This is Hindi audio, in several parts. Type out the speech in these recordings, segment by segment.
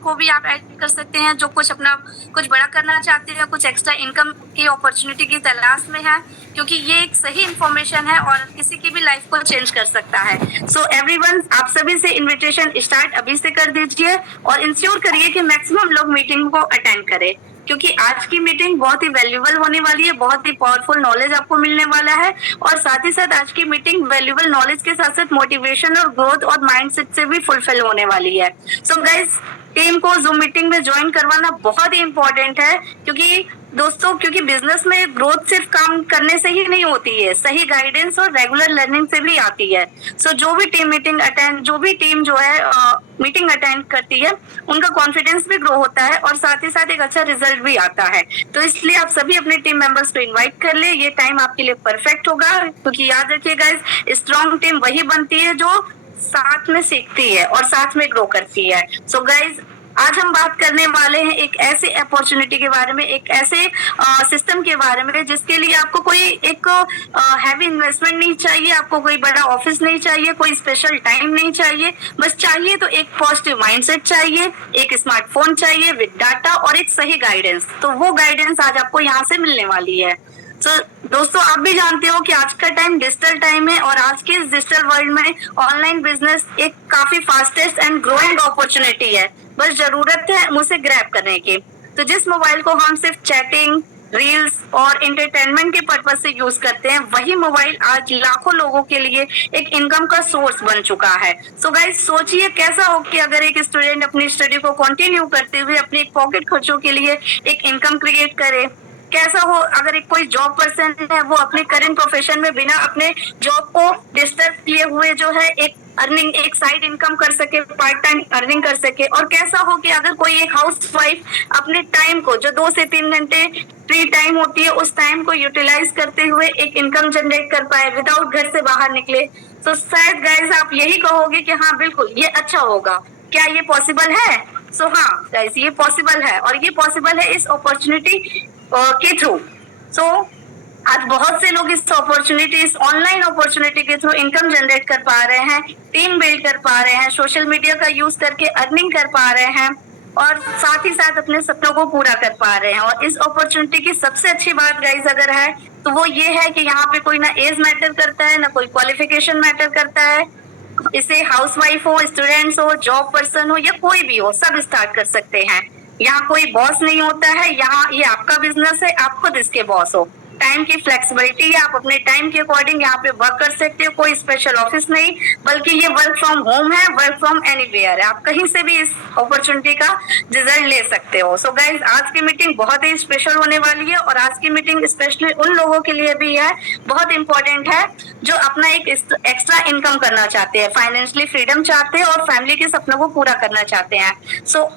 को भी आप ऐड कर सकते हैं, जो कुछ बड़ा करना चाहते हैं, कुछ एक्स्ट्रा इनकम की अपॉर्चुनिटी की तलाश में है, क्योंकि ये एक सही इंफॉर्मेशन है और किसी की भी लाइफ को चेंज कर सकता है। सो एवरीवन, आप सभी से इन्विटेशन स्टार्ट अभी से कर दीजिए और इंश्योर करिए कि मैक्सिमम लोग मीटिंग को अटेंड करें, क्योंकि आज की मीटिंग बहुत ही वैल्यूएबल होने वाली है, बहुत ही पावरफुल नॉलेज आपको मिलने वाला है। और साथ ही साथ आज की मीटिंग वैल्यूएबल नॉलेज के साथ साथ मोटिवेशन और ग्रोथ और माइंडसेट से भी फुलफिल होने वाली है। सो गाइस, टीम को जूम मीटिंग में ज्वाइन करवाना बहुत ही इंपॉर्टेंट है, क्योंकि बिजनेस में ग्रोथ सिर्फ काम करने से ही नहीं होती है, सही गाइडेंस और रेगुलर लर्निंग से भी आती है। सो जो भी टीम जो है मीटिंग अटेंड करती है, उनका कॉन्फिडेंस भी ग्रो होता है और साथ ही साथ एक अच्छा रिजल्ट भी आता है। तो इसलिए आप सभी अपने टीम मेंबर्स को इनवाइट कर ले, ये टाइम आपके लिए परफेक्ट होगा, क्योंकि याद रखिए गाइस, स्ट्रॉन्ग टीम वही बनती है जो साथ में सीखती है और साथ में ग्रो करती है। सो गाइज, आज हम बात करने वाले हैं एक ऐसे अपॉर्चुनिटी के बारे में, एक ऐसे सिस्टम के बारे में जिसके लिए आपको कोई एक हैवी इन्वेस्टमेंट नहीं चाहिए, आपको कोई बड़ा ऑफिस नहीं चाहिए, कोई स्पेशल टाइम नहीं चाहिए, बस चाहिए तो एक पॉजिटिव माइंडसेट चाहिए, एक स्मार्टफोन चाहिए विद डाटा और एक सही गाइडेंस। तो वो गाइडेंस आज आपको यहाँ से मिलने वाली है। तो दोस्तों, आप भी जानते हो कि आज का टाइम डिजिटल टाइम है और आज के इस डिजिटल वर्ल्ड में ऑनलाइन बिजनेस एक काफी फास्टेस्ट एंड ग्रोइंग अपॉर्चुनिटी है, बस जरूरत है उसे ग्रैब करने की। तो जिस मोबाइल को हम सिर्फ चैटिंग, रील्स और एंटरटेनमेंट के पर्पज से यूज करते हैं, वही मोबाइल आज लाखों लोगों के लिए एक इनकम का सोर्स बन चुका है। सो गाइस, सोचिए कैसा हो कि अगर एक स्टूडेंट अपनी स्टडी को कंटिन्यू करते हुए अपने पॉकेट खर्चों के लिए एक इनकम क्रिएट करे, कैसा हो अगर एक कोई जॉब पर्सन है, वो अपने करंट प्रोफेशन में बिना अपने जॉब को डिस्टर्ब किए हुए जो है एक साइड इनकम कर सके, पार्ट टाइम अर्निंग कर सके। और कैसा हो कि अगर कोई एक हाउस वाइफ अपने टाइम को, जो 2 से 3 घंटे फ्री टाइम होती है, उस टाइम को यूटिलाइज करते हुए एक इनकम जनरेट कर पाए विदाउट घर से बाहर निकले। तो शायद गाइज आप यही कहोगे कि हाँ बिल्कुल ये अच्छा होगा, क्या ये पॉसिबल है? सो हाँ गाइज, ये पॉसिबल है और ये पॉसिबल है इस अपॉर्चुनिटी के थ्रू। सो आज बहुत से लोग इस ऑनलाइन अपॉर्चुनिटी के थ्रू इनकम जनरेट कर पा रहे हैं, टीम बिल्ड कर पा रहे हैं, सोशल मीडिया का यूज करके अर्निंग कर पा रहे हैं और साथ ही साथ अपने सपनों को पूरा कर पा रहे हैं। और इस अपॉर्चुनिटी की सबसे अच्छी बात गाइस अगर है तो वो ये है कि यहाँ पे कोई ना एज मैटर करता है, ना कोई क्वालिफिकेशन मैटर करता है। इसे हाउसवाइफ हो, स्टूडेंट्स हो, जॉब पर्सन हो या कोई भी हो, सब स्टार्ट कर सकते हैं। यहाँ कोई बॉस नहीं होता है, यहाँ ये आपका बिजनेस है, आप खुद इसके बॉस हो। टाइम की फ्लेक्सिबिलिटी है, आप अपने टाइम के अकॉर्डिंग यहाँ पे वर्क कर सकते हो, कोई स्पेशल ऑफिस नहीं, बल्कि ये वर्क फ्रॉम होम है, वर्क फ्रॉम एनीवेयर है, आप कहीं से भी इस अपॉर्चुनिटी का रिजल्ट ले सकते हो। सो गाइज, आज की मीटिंग बहुत ही स्पेशल होने वाली है और आज की मीटिंग स्पेशली उन लोगों के लिए भी है, बहुत इंपॉर्टेंट है, जो अपना एक एक्स्ट्रा इनकम करना चाहते हैं, फाइनेंशियली फ्रीडम चाहते हैं और फैमिली के सपनों को पूरा करना चाहते हैं। सो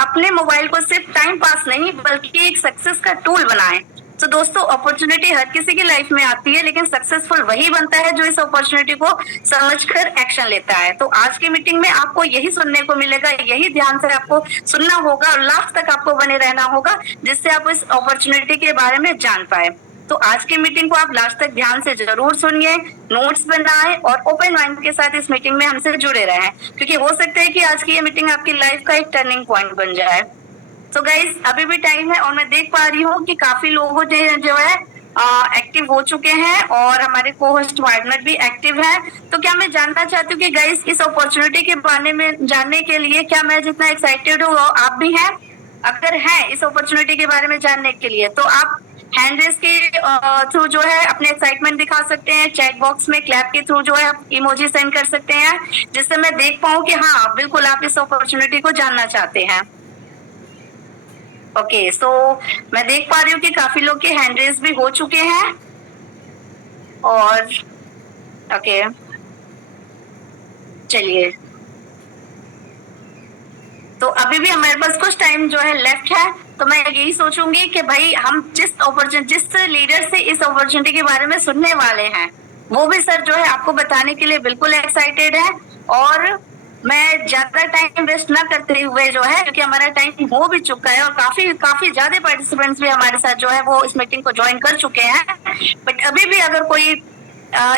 अपने मोबाइल को सिर्फ टाइम पास नहीं बल्कि एक सक्सेस का टूल बनाएं। तो दोस्तों, अपॉर्चुनिटी हर किसी की लाइफ में आती है, लेकिन सक्सेसफुल वही बनता है जो इस अपॉर्चुनिटी को समझकर एक्शन लेता है। तो आज की मीटिंग में आपको यही सुनने को मिलेगा, यही ध्यान से आपको सुनना होगा और लास्ट तक आपको बने रहना होगा, जिससे आप इस अपॉर्चुनिटी के बारे में जान पाए। तो आज की मीटिंग को आप लास्ट तक ध्यान से जरूर सुनिए, नोट्स बनाएं और ओपन माइंड के साथ इस मीटिंग में हमसे जुड़े रहें, क्योंकि हो सकता है कि आज की ये मीटिंग आपकी लाइफ का एक टर्निंग पॉइंट बन जाए। तो गाइज, अभी भी टाइम है और मैं देख पा रही हूँ कि काफी लोगों जो है एक्टिव हो चुके हैं और हमारे को होस्ट पार्टनर भी एक्टिव है। तो क्या मैं जानना चाहती हूँ कि गाइज, इस अपॉर्चुनिटी के बारे में जानने के लिए क्या मैं जितना एक्साइटेड हूँ आप भी हैं? अगर है इस अपॉर्चुनिटी के बारे में जानने के लिए तो आप हैंड रेस के थ्रू जो है अपने एक्साइटमेंट दिखा सकते हैं, चैट बॉक्स में क्लैप के थ्रू जो है आप इमोजी सेंड कर सकते हैं, जिससे मैं देख पाऊँ कि हाँ बिल्कुल आप इस अपॉर्चुनिटी को जानना चाहते हैं। ओके, सो मैं देख पा रही हूँ कि काफी लोग के हैंड रेस भी हो चुके हैं और ओके चलिए, तो अभी भी हमारे पास कुछ टाइम जो है लेफ्ट है, तो मैं यही सोचूंगी कि भाई हम जिस लीडर से इस अपॉर्चुनिटी के बारे में सुनने वाले हैं, वो भी सर जो है आपको बताने के लिए बिल्कुल एक्साइटेड है। और मैं ज्यादा टाइम वेस्ट ना करते हुए जो है, क्योंकि हमारा टाइम हो भी चुका है और काफी ज्यादा पार्टिसिपेंट्स भी हमारे साथ जो है वो इस मीटिंग को ज्वाइन कर चुके हैं, बट अभी भी अगर कोई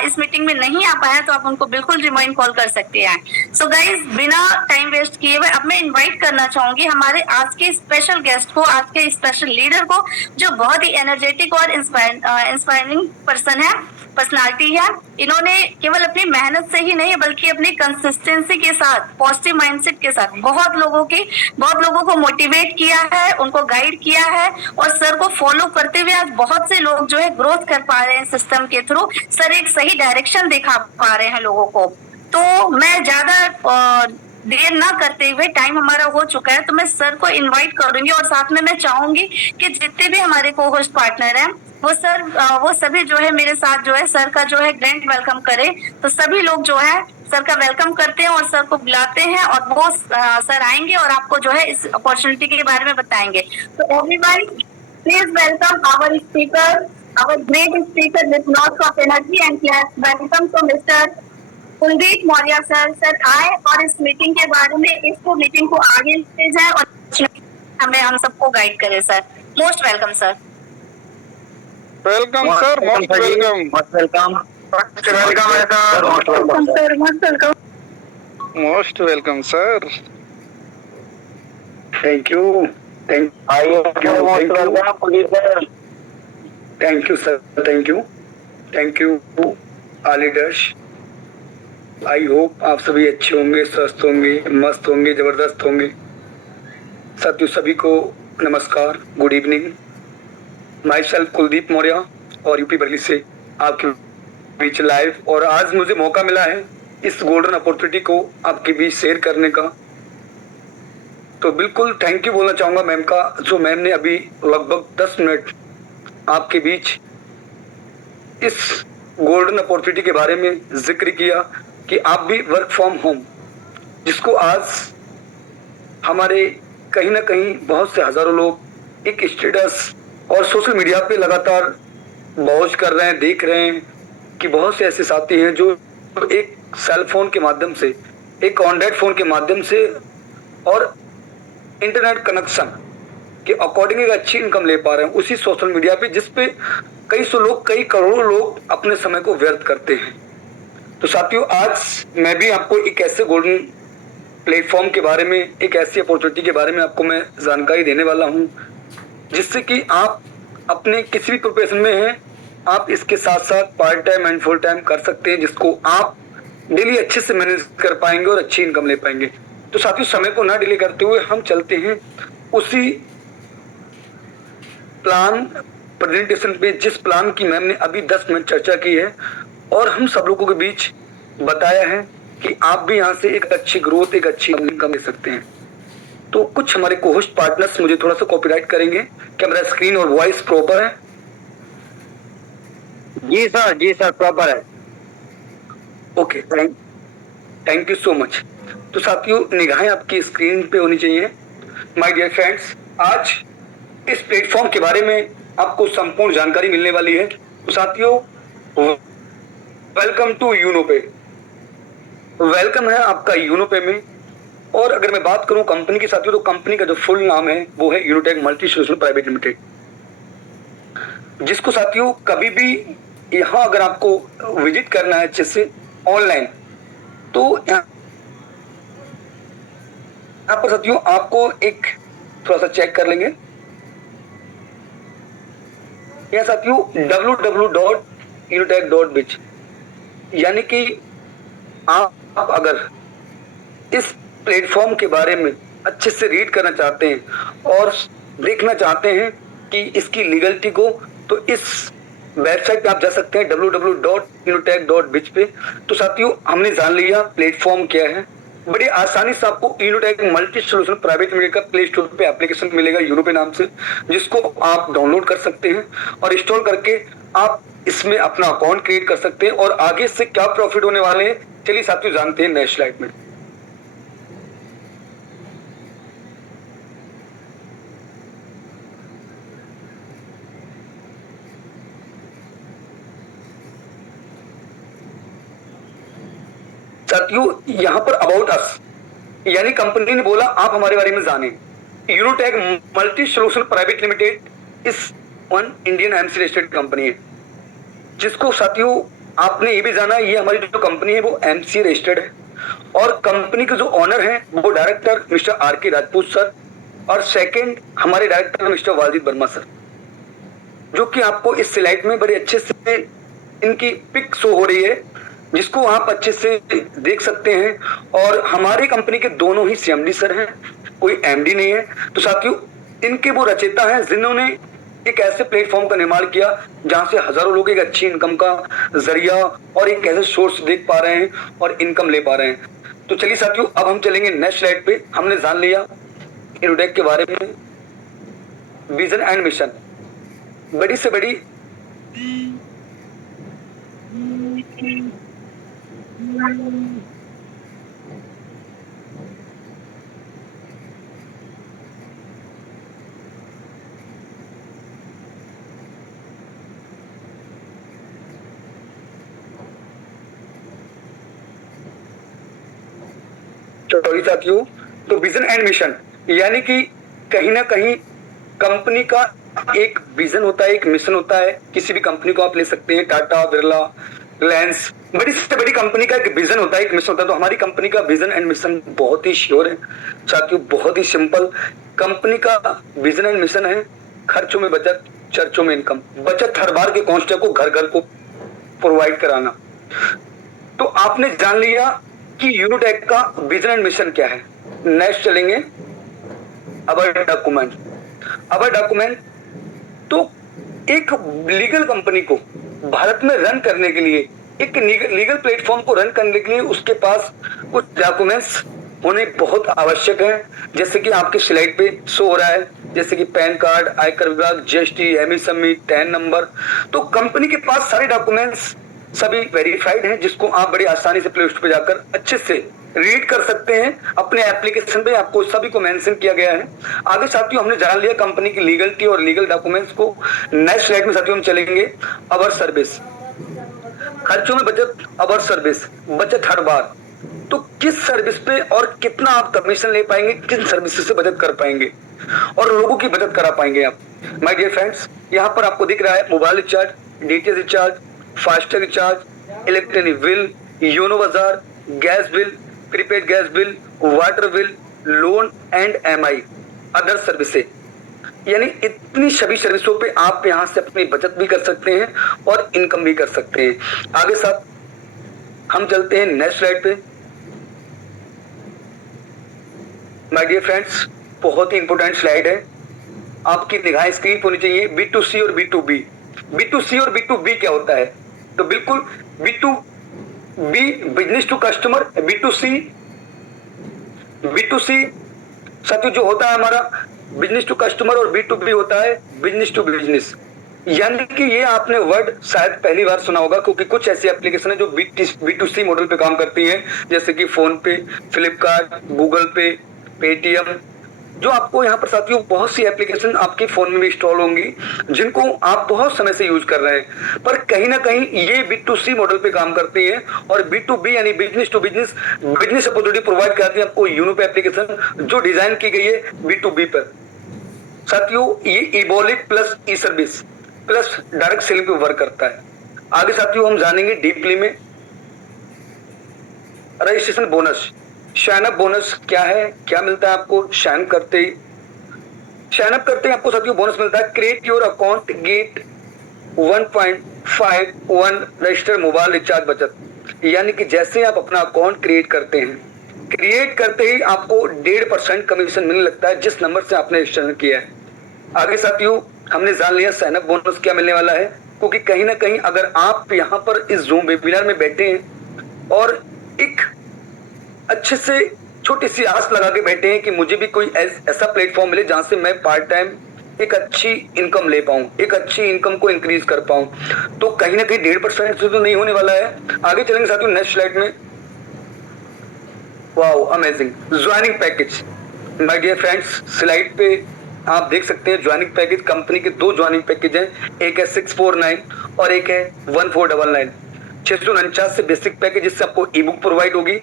इस मीटिंग में नहीं आ पाया तो आप उनको बिल्कुल रिमाइंड कॉल कर सकते हैं। सो गाइज, बिना टाइम वेस्ट किए हुए अब मैं इनवाइट करना चाहूंगी हमारे आज के स्पेशल गेस्ट को, आज के स्पेशल लीडर को, जो बहुत ही एनर्जेटिक और इंस्पायरिंग पर्सन है, पर्सनालिटी है। इन्होंने केवल अपनी मेहनत से ही नहीं बल्कि अपनी कंसिस्टेंसी के साथ, पॉजिटिव माइंडसेट के साथ बहुत लोगों को मोटिवेट किया है, उनको गाइड किया है, और सर को फॉलो करते हुए आज बहुत से लोग जो है ग्रोथ कर पा रहे हैं सिस्टम के थ्रू। सर एक सही डायरेक्शन दिखा पा रहे हैं लोगों को। तो मैं ज्यादा देर ना करते हुए, टाइम हमारा हो चुका है, तो मैं सर को इनवाइट करूंगी और साथ में मैं चाहूंगी कि जितने भी हमारे को होस्ट पार्टनर हैं वो सभी जो है मेरे साथ जो है सर का जो है ग्रैंड वेलकम करे। तो सभी लोग जो है सर का वेलकम करते हैं और सर को बुलाते हैं, और वो सर आएंगे और आपको जो है इस अपॉर्चुनिटी के बारे में बताएंगे। तो everyone please welcome our speaker, our great speaker with lots of energy and class. Welcome to Mr. Kuldeep Maurya sir. Sir आए और इस मीटिंग के बारे में, इसको मीटिंग को आगे ले जाए और हम सबको गाइड करें। Sir most welcome sir. Welcome sir, most welcome. Most welcome sir, most welcome sir. Thank you sir, thank you all leaders. I hope आप सभी अच्छे होंगे, स्वस्थ होंगे, मस्त होंगे, जबरदस्त होंगे। साथियों सभी को नमस्कार, good evening. My self Kuldeep Maurya और यूपी बरेली से आपके बीच लाइव, और आज मुझे मौका मिला है इस गोल्डन अपॉर्चुनिटी को आपके बीच शेयर करने का। तो बिल्कुल थैंक यू बोलना चाहूँगा मैम का, जो मैम ने अभी लगभग 10 मिनट आपके बीच इस गोल्डन अपॉर्चुनिटी के बारे में जिक्र किया कि आप भी वर्क फ्रॉम होम, जिसको आज हमारे कहीं ना कहीं बहुत से हजारों लोग एक स्टेटस और सोशल मीडिया पे लगातार वॉच कर रहे हैं, देख रहे हैं कि बहुत से ऐसे साथी हैं जो एक सेल फोन के माध्यम से, एक एंड्रॉइड फोन के माध्यम से और इंटरनेट कनेक्शन के अकॉर्डिंग एक अच्छी इनकम ले पा रहे हैं उसी सोशल मीडिया पे, जिसपे कई सौ लोग, कई करोड़ों लोग अपने समय को व्यर्थ करते हैं। तो साथियों, आज मैं भी आपको एक ऐसे गोल्डन प्लेटफॉर्म के बारे में, एक ऐसी अपॉर्चुनिटी के बारे में आपको मैं जानकारी देने वाला हूं, जिससे कि आप अपने किसी भी प्रोफेशन में हैं, आप इसके साथ साथ part time and full time कर सकते हैं, जिसको आप डेली अच्छे से मैनेज कर पाएंगे और अच्छी इनकम ले पाएंगे। तो साथियों, समय को ना डिले करते हुए हम चलते हैं उसी प्लान प्रेजेंटेशन पे, जिस प्लान की मैम ने अभी 10 मिनट चर्चा की है और हम सब लोगों के बीच बताया है कि आप भी यहाँ से एक अच्छी ग्रोथ, एक अच्छी इनकम ले सकते हैं। तो कुछ हमारे को-होस्ट पार्टनर्स मुझे थोड़ा सा कॉपीराइट करेंगे। क्या मेरा स्क्रीन और वॉइस प्रॉपर है? जी सर प्रॉपर है। Okay, thank you so much. तो साथियों, निगाहें आपकी स्क्रीन पे होनी चाहिए। माय डियर फ्रेंड्स, आज इस प्लेटफॉर्म के बारे में आपको संपूर्ण जानकारी मिलने वाली है। तो साथियों, वेलकम टू यूनो पे। वेलकम है आपका यूनो पे में। और अगर मैं बात करूं कंपनी की साथियों, तो कंपनी का जो फुल नाम है वो है यूनोटेक मल्टी सोल्यूशन प्राइवेट लिमिटेड, जिसको साथियों कभी भी यहाँ अगर आपको विजिट करना है अच्छे से ऑनलाइन, तो यहाँ पर साथियों आपको एक थोड़ा सा चेक कर लेंगे। यहाँ साथियों www.unotech.biz, यानी कि आप अगर इस प्लेटफॉर्म के बारे में अच्छे से रीड करना चाहते हैं और देखना चाहते हैं कि इसकी लीगलिटी को, तो इस वेबसाइट पे आप जा सकते हैं www.unotech.biz पे। तो साथियों, हमने जान लिया प्लेटफॉर्म क्या है। बड़ी आसानी से आपको यूनोटेक मल्टी सोल्यूशन प्राइवेट लिमिटेड का प्ले स्टोर पे एप्लीकेशन मिलेगा यूनो पे नाम से, जिसको आप डाउनलोड कर सकते हैं और इंस्टॉल करके आप इसमें अपना अकाउंट क्रिएट कर सकते हैं। और आगे से क्या प्रॉफिट होने वाले हैं, चलिए साथियों जानते हैं नेक्स्ट स्लाइड में। साथियों, यहाँ पर अबाउट अस, यानी कंपनी ने बोला आप हमारे बारे में जाने। यूनोटेक मल्टी सोल्यूशन प्राइवेट लिमिटेड इस one Indian MC registered company है, जिसको साथियों आपने ये भी जाना ये हमारी जो कंपनी है वो एमसी रजिस्टर्ड है और कंपनी के जो ऑनर हैं वो डायरेक्टर मिस्टर आर के राजपूत सर और सेकंड हमारे director mister Wajid Verma sir, जो कि आपको इस स्लाइड में बड़े अच्छे से इनकी पिक शो हो रही है जिसको आप अच्छे से देख सकते हैं। और हमारी कंपनी के दोनों ही सीएमडी सर हैं, कोई एमडी नहीं है। तो साथियों इनके वो रचयिता हैं जिन्होंने एक ऐसे प्लेटफॉर्म का निर्माण किया जहां से हजारों लोग एक अच्छी इनकम का जरिया और एक ऐसे सोर्स देख पा रहे हैं और इनकम ले पा रहे हैं। तो चलिए साथियों अब हम चलेंगे नेक्स्ट स्लाइड पे। हमने जान लिया इनोटेक के बारे में, विजन एंड मिशन, बड़ी से बड़ी चौड़ी साथियों, तो विजन एंड मिशन यानी कि कहीं ना कहीं कंपनी का एक विजन होता है, एक मिशन होता है। किसी भी कंपनी को आप ले सकते हैं, टाटा, बिरला, रिलायंस, बड़ी से बड़ी कंपनी का एक विजन होता है, एक मिशन होता है। तो हमारी कंपनी का विजन एंड मिशन बहुत ही श्योर है साथियों, बहुत ही सिंपल। कंपनी का विजन एंड मिशन है खर्चों में बचत, चर्चों में इनकम। बचत हर बार के कॉन्स्टेंट को घर घर को प्रोवाइड कराना। तो आपने जान लिया कि यूनिटेक का विजन एंड मिशन क्या है। नेक्स्ट चलेंगे अवर डॉक्यूमेंट। अवर डॉक्यूमेंट तो एक लीगल कंपनी को भारत में रन करने के लिए, एक लीगल प्लेटफॉर्म को रन करने के लिए उसके पास कुछ डॉक्यूमेंट्स होने बहुत आवश्यक है। जैसे कि आपके स्लाइड पे शो हो रहा है, जैसे कि पैन कार्ड, आयकर विभाग, जीएसटी, एमएसएमई, टैन नंबर। तो कंपनी के पास सारे डॉक्यूमेंट्स सभी वेरीफाइड हैं जिसको आप बड़ी आसानी से प्ले स्टोर पे जाकर अच्छे से रीड कर सकते हैं। अपने एप्लीकेशन पे आपको सभी को मेंशन किया गया है। आगे साथियों हमने जान लिया कंपनी की लीगलिटी और लीगल डॉक्यूमेंट्स को। नेक्स्ट स्लाइड में साथियों हम चलेंगे अवर सर्विस, खर्चों में बचत, अवर सर्विस, बचत हर बार। तो किस सर्विस पे और कितना आप कमीशन ले पाएंगे, किन सर्विस से बचत कर पाएंगे और लोगों की बचत करा पाएंगे आप। माय डियर फ्रेंड्स, यहाँ पर आपको दिख रहा है mobile recharge, DTH recharge, FASTag recharge, electronic bill, YONO बाजार, gas bill, prepaid gas bill, water bill, loan and EMI, other services. यानी इतनी सभी सर्विसों पे आप यहां से अपनी बचत भी कर सकते हैं और इनकम भी कर सकते हैं। आगे साथ हम चलते हैं नेक्स्ट स्लाइड पे। माय डियर फ्रेंड्स, बहुत ही इंपॉर्टेंट स्लाइड है, आपकी निगाह स्क्रीन पर होनी चाहिए। B2C और B2B। B2C और B2B क्या होता है? तो बिल्कुल B2B business to customer, B2C साथियों जो होता है हमारा बिजनेस टू कस्टमर और B2B होता है बिजनेस टू बिजनेस। यानी कि ये आपने वर्ड शायद पहली बार सुना होगा क्योंकि कुछ ऐसी एप्लीकेशन है जो B2C मॉडल पे काम करती हैं, जैसे कि फोन पे, फ्लिपकार्ट, गूगल पे, पेटीएम। जो आपको यहाँ पर साथियों बहुत सी एप्लीकेशन आपके फोन में भी इंस्टॉल होंगी जिनको आप बहुत समय से यूज कर रहे हैं, पर कहीं ना कहीं ये B2C मॉडल पे काम करती है और B2B यानी business to business, business opportunity provide करती है आपको यूनो पे एप्लीकेशन जो डिजाइन की गई है B2B पर। साथियों ये e wallet plus e service plus direct selling पे वर्क करता है। आगे साथियों हम जानेंगे डीपली में registration bonus, sign up bonus क्या है, क्या मिलता है आपको साइन करते ही। साइन अप करते ही आपको साथियों बोनस मिलता है। Create your account, get 1.51 register mobile recharge बचत। यानी कि जैसे आप अपना अकाउंट क्रिएट करते हैं, क्रिएट करते ही आपको 1.5% कमीशन मिलने लगता है जिस नंबर से आपने रजिस्टर किया है। आगे साथियों हमने जान लिया साइन अप बोनस क्या मिलने वाला है, क्योंकि कहीं ना कहीं अगर आप यहाँ पर इस जूम वेबिनार में बैठे हैं और एक अच्छे से छोटी सी आस लगा के बैठे हैं कि मुझे भी कोई ऐसा प्लेटफॉर्म मिले जहां से मैं पार्ट टाइम एक अच्छी इनकम ले पाऊं, एक अच्छी इनकम को इंक्रीज कर पाऊं, तो कहीं ना कहीं 1.5% से तो नहीं होने वाला है। आगे चलेंगे साथियों नेक्स्ट स्लाइड में। Wow amazing joining package. My dear friends, slide पे आप देख सकते हैं ज्वाइनिंग पैकेज। कंपनी के 2 ज्वाइनिंग पैकेज हैं, एक है 649 और एक है 1499। 649 से बेसिक पैकेज जिससे आपको ई बुक प्रोवाइड होगी,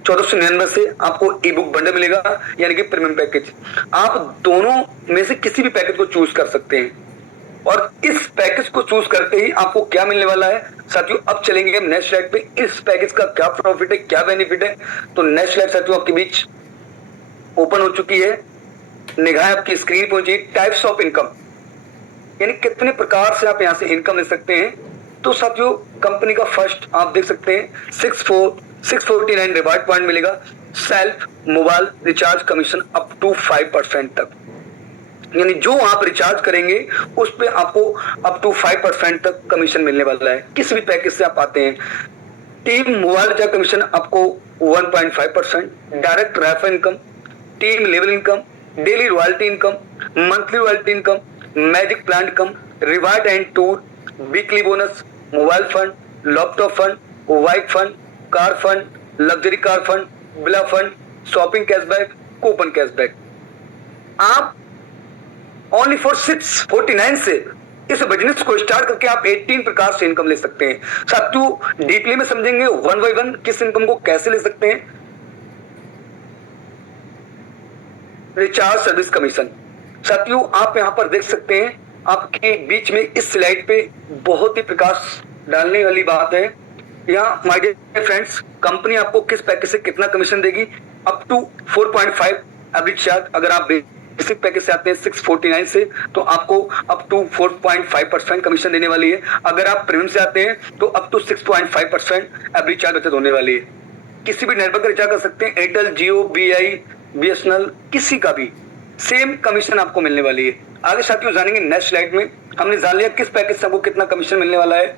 1499 से आपको ई बुक बंडल मिलेगा यानी कि प्रीमियम पैकेज। आप दोनों में से किसी भी पैकेज को चूज कर सकते हैं। और इस पैकेज को चूज करते ही आपको क्या मिलने वाला है साथियों। अब चलेंगे हम नेक्स्ट स्लाइड पे, इस पैकेज का क्या प्रॉफिट है, क्या बेनिफिट है। तो नेक्स्ट स्लाइड साथियों आपके बीच ओपन हो चुकी है, निगाह आपकी स्क्रीन पहुंची। टाइप्स ऑफ इनकम, यानी कितने प्रकार से आप यहां से इनकम ले सकते हैं। तो साथियों कंपनी का फर्स्ट आप देख सकते हैं 649 रिवार्ड पॉइंट मिलेगा। Self mobile recharge commission up to 5% तक, यानी जो आप रिचार्ज करेंगे उस पे आपको अप टू 5% तक कमीशन मिलने वाला है, किसी भी पैकेज से आप आते हैं। टीम मोबाइल रिचार्ज कमीशन आपको 1.5%, direct refer income, team level income, daily royalty income, monthly royalty income, magic plan income, reward and tour, weekly bonus, mobile fund, laptop fund, wife fund, car fund, luxury car fund, villa fund, shopping cashback, coupon cashback. आप ओनली फॉर 649 से इस बिजनेस को स्टार्ट करके आप 18 प्रकार से इनकम ले सकते हैं। साथियों डीपली में समझेंगे वन बाय वन किस इनकम को कैसे ले सकते हैं। रिचार्ज सर्विस कमीशन, साथियों आप यहां पर देख सकते हैं आपके बीच में इस स्लाइड पे बहुत ही प्रकाश डालने वाली बात है। यहाँ माय डियर फ्रेंड्स, कंपनी आपको किस पैकेज से कितना कमीशन देगी, अप टू 4.5 एवरेज चार्ज। अगर आप बेसिक पैकेज से आते हैं 649 से, तो आपको अप टू 4.5% कमीशन देने वाली है। अगर आप प्रीमियम से आते हैं तो अप टू 6.5% एवरेज चार्ज बचत होने वाली है। किसी भी नेटवर्क का रिचार्ज कर सकते हैं, एयरटेल, जियो, BI, BSNL, किसी का भी सेम कमीशन आपको मिलने वाली है। आगे साथियों जानेंगे नेक्स्ट स्लाइड में। हमने जान लिया किस पैकेज से आपको कितना कमीशन मिलने वाला है।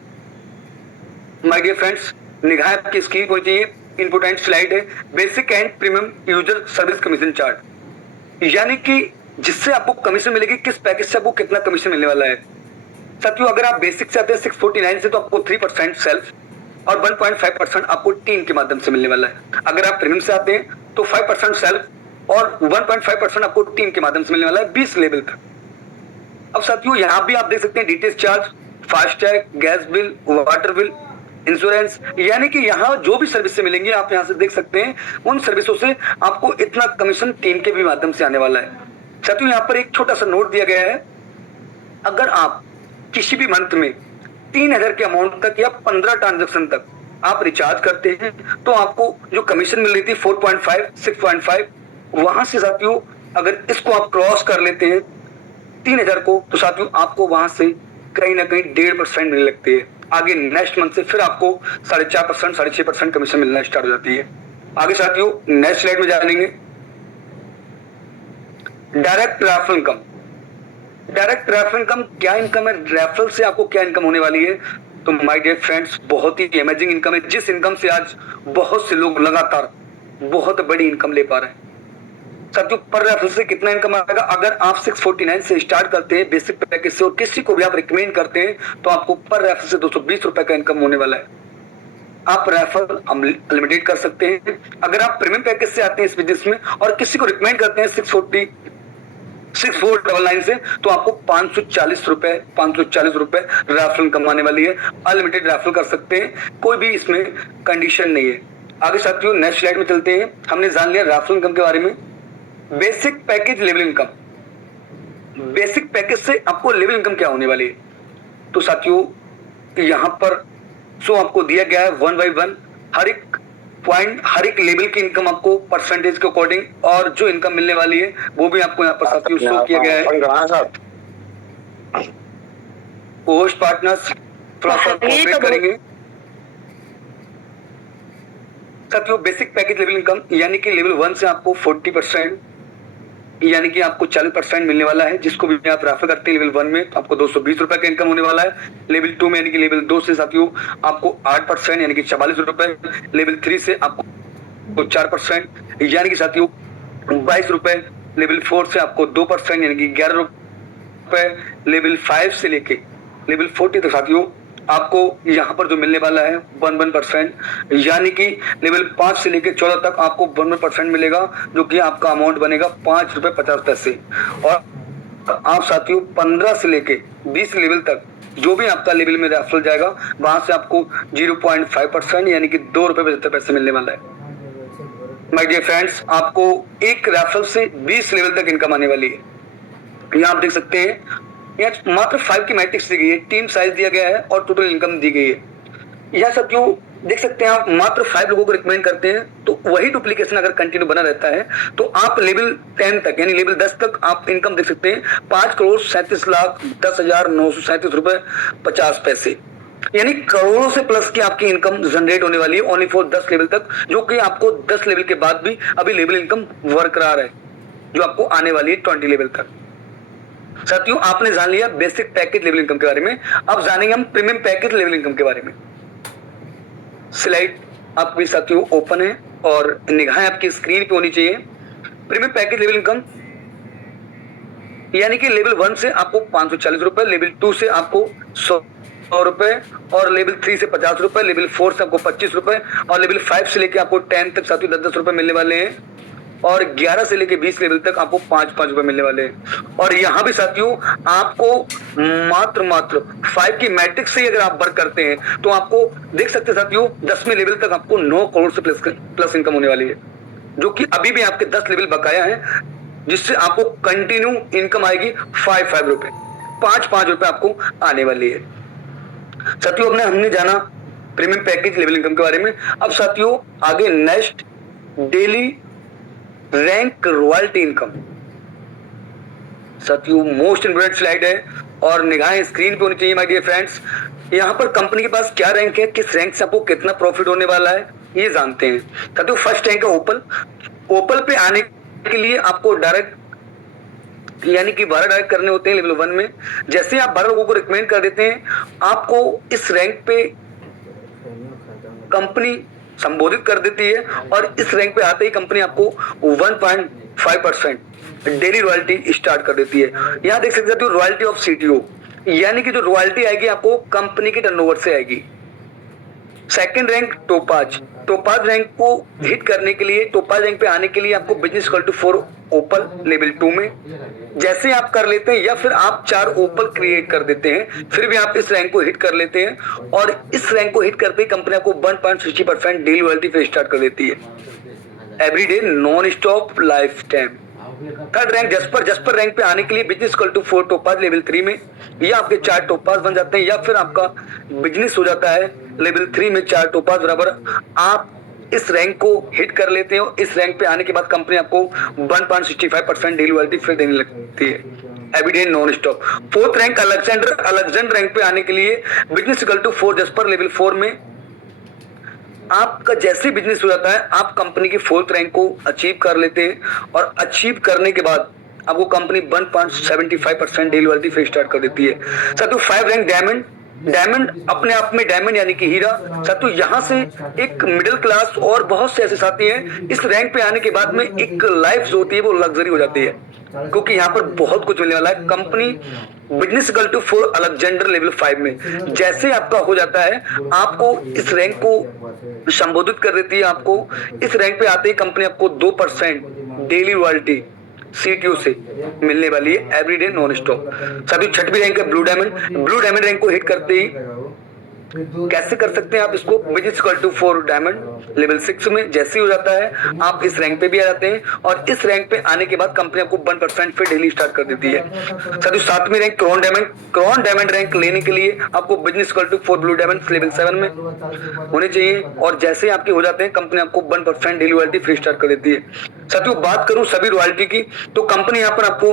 माय डियर फ्रेंड्स, निगाह आपकी स्क्रीन पर चाहिए, इंपोर्टेंट स्लाइड है, basic and premium user service commission chart, यानी कि जिससे आपको कमीशन मिलेगी, किस पैकेज से आपको कितना कमीशन मिलने वाला है। साथियों अगर आप बेसिक से आते हैं 649 से, तो आपको 3% सेल्फ और 1.5% आपको टीम के माध्यम से मिलने वाला है। अगर आप प्रीमियम से आते हैं तो 5% सेल्फ और 1.5% आपको टीम के माध्यम से मिलने वाला है 20 लेवल तक। अब साथियों यहाँ भी आप देख सकते हैं details charge, FASTag, gas bill, water bill, insurance, यानी कि यहाँ जो भी सर्विस से मिलेंगे आप यहाँ से देख सकते हैं, उन सर्विसों से आपको इतना कमीशन टीम के भी माध्यम से आने वाला है। साथियों यहाँ पर एक छोटा सा नोट दिया गया है, अगर आप किसी भी मंथ में 3000 के अमाउंट तक या 15 ट्रांजेक्शन तक आप रिचार्ज करते हैं, तो आपको जो कमीशन मिल रही थी 4.5, 6.5, वहां से साथियों अगर इसको आप क्रॉस कर लेते हैं 3000 को, तो साथियों आपको वहां से कहीं ना कहीं 1.5% मिलने लगती है। आगे नेक्स्ट मंथ से फिर आपको 4.5%, 6.5% कमीशन मिलना स्टार्ट हो जाती है। आगे साथियों नेक्स्ट स्लाइड में जानेंगे direct referral income. Direct referral income क्या इनकम है, रेफरल से आपको क्या इनकम होने वाली है। तो माय डियर फ्रेंड्स, बहुत ही अमेजिंग इनकम है, जिस इनकम से आज बहुत से लोग लगातार बहुत बड़ी इनकम ले पा रहे हैं। साथियों पर रेफरल से कितना इनकम आएगा, अगर आप 649 से स्टार्ट करते हैं बेसिक पैकेज से और किसी को भी आप रिकमेंड करते हैं, तो आपको पर रेफरल से 220 रुपए का इनकम होने वाला है। आप रेफरल अनलिमिटेड कर सकते हैं। अगर आप प्रीमियम पैकेज से आते हैं इस बिजनेस में और किसी को रिकमेंड करते हैं 6499 से, तो आपको 540 रुपए रेफरल कमाने वाली है। अनलिमिटेड रेफरल कर सकते हैं, कोई भी इसमें कंडीशन नहीं है। आगे साथियों नेक्स्ट स्लाइड में चलते हैं। हमने जान लिया रेफरल इनकम के बारे में। Basic package level income, basic package से आपको लेवल इनकम क्या होने वाली है। तो साथियों यहां पर जो आपको दिया गया है 1 by 1 हर एक पॉइंट, हर एक लेवल की इनकम आपको परसेंटेज के अकॉर्डिंग और जो इनकम मिलने वाली है वो भी आपको यहाँ पर साथियों शो किया गया है। होस्ट पार्टनर्स थोड़ा सा कोऑपरेट करेंगे। साथियों बेसिक पैकेज लेवल इनकम यानी कि लेवल 1 से आपको 40%, यानी कि आपको 40% मिलने वाला है। जिसको भी आप रेफर करते हैं लेवल 1 में, तो आपको 220 रुपए का इनकम होने वाला है। लेवल 2 में यानी कि लेवल 2 से साथियों आपको 8% यानी कि 44 रुपए। लेवल 3 से आपको 4% यानी कि साथियों 22 रुपए। लेवल 4 से आपको 2% यानी कि 11 रुपए। लेवल 5 से लेके लेवल 40 तक साथियों आपको यहाँ पर जो मिलने वाला है 1% यानी कि लेवल 5 से लेकर 14 तक आपको 1% मिलेगा, जो कि आपका अमाउंट बनेगा 5 रुपए 50 पैसे। और आप साथियों 15 से लेके 20 लेवल तक जो भी आपका लेवल में रेफरल जाएगा, वहां से आपको 0.5% यानी कि 2 रुपए 75 पैसे मिलने वाला है। माय डियर फ्रेंड्स, आपको एक रेफरल से 20 लेवल तक इनकम आने वाली है। यहाँ आप देख सकते हैं यहाँ मात्र 5 की मैट्रिक्स दी गई है, टीम साइज दिया गया है और टोटल इनकम दी गई है। यह सब जो देख सकते हैं आप, मात्र 5 लोगों को रिकमेंड करते हैं, तो वही डुप्लीकेशन अगर कंटिन्यू बना रहता है तो आप लेवल 10 तक यानी लेवल 10 तक आप इनकम देख सकते हैं 5,37,10,937 रुपए 50 पैसे, यानी करोड़ों से प्लस की आपकी इनकम जनरेट होने वाली है ओनली फॉर 10 लेवल तक, जो कि आपको 10 लेवल के बाद भी अभी लेवल इनकम बरकरार है जो आपको आने वाली है 20 लेवल तक। साथियों, आपने जान लिया बेसिक पैकेज लेवल इनकम के बारे में, अब जानेंगे हम प्रीमियम पैकेज लेवल इनकम के बारे में। स्लाइड आपकी साथियों ओपन है और निगाहें आपकी स्क्रीन पे होनी चाहिए। प्रीमियम पैकेज लेवल इनकम यानी कि लेवल 1 से आपको 540 रुपए, लेवल 2 से आपको 100 रुपए और लेवल 3 से 50 रुपए, लेवल 4 से आपको 25 रुपए और लेवल 5 से लेके आपको 10 तक साथियों 10-10 रुपए मिलने वाले हैं और 11 से लेके 20 लेवल तक आपको 5-5 रुपए मिलने वाले हैं। और यहाँ भी साथियों आपको मात्र 5 की मैट्रिक्स से अगर आप वर्क करते हैं तो आपको देख सकते हैं साथियों 10वें लेवल तक आपको 9 करोड़ से प्लस इनकम होने वाली है, जो कि अभी भी आपके 10 लेवल बकाया है, जिससे आपको कंटिन्यू इनकम आएगी 5-5 रुपए, 5-5 रुपए आपको आने वाली है। साथियों हमने जाना प्रीमियम पैकेज लेवल इनकम के बारे में। अब साथियों आगे next daily rank royalty income, साथियों मोस्ट इंपोर्टेंट स्लाइड है और निगाहें स्क्रीन पे होनी चाहिए माय डियर फ्रेंड्स। यहाँ पर कंपनी के पास क्या रैंक है, किस रैंक से आपको कितना प्रॉफिट होने वाला है ये जानते हैं। साथियों फर्स्ट रैंक है ओपल पे आने के लिए आपको डायरेक्ट यानी कि 12 डायरेक्ट करने होते हैं लेवल 1 में। जैसे आप 12 लोगों को रिकमेंड कर देते हैं, आपको इस रैंक पे कंपनी संबोधित कर देती है और इस रैंक पे आते ही कंपनी आपको 1.5% डेली रॉयल्टी स्टार्ट कर देती है। यहाँ देख सकते हो रॉयल्टी ऑफ सीटीओ, यानी कि जो रॉयल्टी आएगी आपको कंपनी के टर्नओवर से आएगी। सेकंड रैंक टोपाज रैंक को हिट करने के लिए, टोपाज रैंक पे आने के लिए आपको business equal to 4 opal level 2 में जैसे आप कर लेते हैं या फिर आप 4 ओपल क्रिएट कर देते हैं, फिर भी आप इस रैंक को हिट कर लेते हैं और इस रैंक को हिट करते ही कंपनी आपको 1.60% डेली रॉयल्टी पे स्टार्ट कर देती है everyday non stop life time. Third rank jasper rank पे आने के लिए business equal to 4 topaz level 3 में, या आपके 4 टोपाज बन जाते हैं या फिर आपका बिजनेस हो जाता है लेवल 3 में 4 टोपाज बराबर आप इस रैंक को हिट कर लेते हो। इस रैंक पे आने के बाद कंपनी आपको 1.65% डेली रॉयल्टी फिर देने लगती है everyday non stop. Fourth rank Alexander rank पे आने के लिए business equal to 4 jasper level 4 में आपका जैसे बिजनेस हो जाता है आप कंपनी की 4th रैंक को अचीव कर लेते हैं और अचीव करने के बाद आपको कंपनी 1.75% डेली रॉयल्टी फिर स्टार्ट कर देती है। साथियों 5 रैंक डायमंड अपने आप में डायमंड यानी कि हीरा। साथियों यहाँ से एक मिडिल क्लास और बहुत से ऐसे साथी हैं, इस रैंक पे आने के बाद में एक लाइफ जो होती है वो लग्जरी हो जाती है, क्योंकि यहाँ पर बहुत कुछ मिलने वाला है। Company business equal to 4 Alexander level 5 में जैसे आपका हो जाता है आपको इस रैंक को संबोधित कर देती है। आपको इस रैंक पे आते ही कंपनी आपको 2% डेली रॉयल्टी सीटीओ से मिलने वाली है एवरीडे नॉन स्टॉप। साथियों 6वीं रैंक है ब्लू डायमंड रैंक को हिट करते ही कैसे कर सकते हैं आप इसको, business equal to 4 diamond level 6 में जैसे ही हो जाता है आप इस रैंक पे भी आ जाते हैं और इस रैंक पे आने के बाद कंपनी आपको 1% फिर डेली स्टार्ट कर देती है। साथियों 7वीं रैंक क्रॉन डायमंड रैंक लेने के लिए आपको business equal to 4 blue diamond level 7 में होने चाहिए और जैसे ही आपके हो जाते हैं कंपनी आपको 1% डेली रॉयल्टी फ्री स्टार्ट कर देती है। साथियों बात करूं सभी रॉयल्टी की तो कंपनी यहाँ पर आपको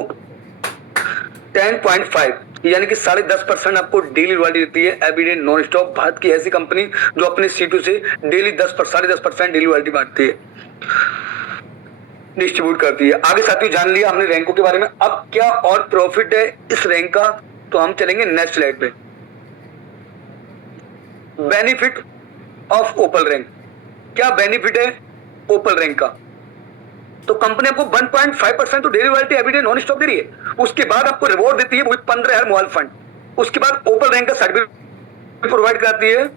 10.5 यानी कि 10.5% आपको डेली रॉयल्टी देती है एवरीडे नॉन स्टॉप। भारत की ऐसी कंपनी जो अपने सीटू से डेली 10% डेली रॉयल्टी बांटती है, डिस्ट्रीब्यूट करती है। आगे साथियों जान लिया हमने रैंकों के बारे में, अब क्या और प्रॉफिट है इस रैंक का, तो हम चलेंगे नेक्स्ट स्लाइड पे। बेनिफिट ऑफ ओपल रैंक, क्या बेनिफिट है ओपल रैंक का, तो कंपनी आपको 1.5% तो daily royalty everyday non stop दे रही है। उसके बाद आपको रिवॉर्ड देती है वो 15,000 मोबाइल फंड। उसके बाद ओपल रैंक का सर्टिफिकेट प्रोवाइड कराती है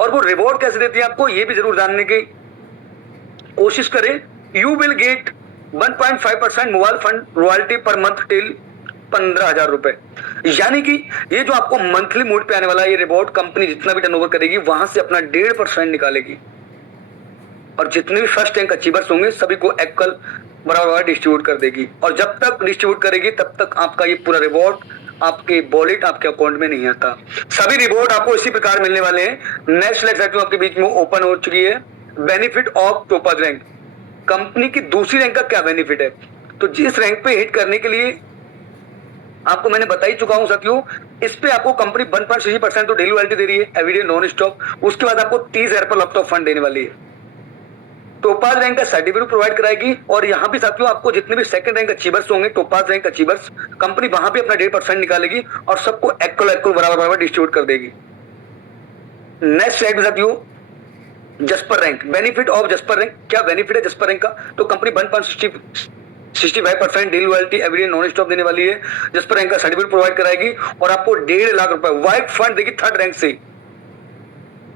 और वो रिवॉर्ड कैसे देती है आपको ये भी जरूर जानने की कोशिश करें। You will get 1.5% mobile fund royalty per month till 15,000 रुपए, यानी कि ये जो आपको मंथली मोड पे आने वाला है ये रिवॉर्ड कंपनी जितना भी टर्नओवर करेगी वहां से अपना 1.5% निकालेगी और जितने भी फर्स्ट रैंक अचीवर्स होंगे सभी को इक्वल बराबर डिस्ट्रीब्यूट कर देगी और जब तक डिस्ट्रीब्यूट करेगी तब तक आपका ये पूरा रिवॉर्ड आपके वॉलेट आपके अकाउंट में नहीं आता। सभी रिवॉर्ड आपको इसी प्रकार मिलने वाले हैं। नेक्स्ट लाइक साथियों आपके बीच में ओपन हो चुकी है। Benefit of topaz rank, company की दूसरी रैंक का क्या बेनिफिट है? तो जिस रैंक पे हिट करने के लिए आपको मैंने बता ही चुका हूं साथियों, इस पे आपको कंपनी 1.6% तो डेली रॉयल्टी दे रही है एवरीडे नॉन स्टॉप। उसके बाद आपको 30,000 पर लैपटॉप फंड देने वाली है। टोपाज रैंक का सर्टिफिकेट प्रोवाइड कराएगी और यहाँ भी साथियों आपको जितने भी सेकंड रैंक अचीवर्स होंगे टोपाज रैंक अचीवर्स, कंपनी वहां भी अपना 1.5% निकालेगी और सबको इक्वल बराबर डिस्ट्रीब्यूट कर देगी। नेक्स्ट स्लाइड में साथियों jasper rank, benefit of jasper rank, क्या बेनिफिट है जस्पर रैंक का? तो company 1.65% daily royalty everyday non stop देने वाली है। जस्पर रैंक का सर्टिफिकेट प्रोवाइड कराएगी और आपको 1.5 लाख रुपए वाइड फंड देगी थर्ड रैंक से,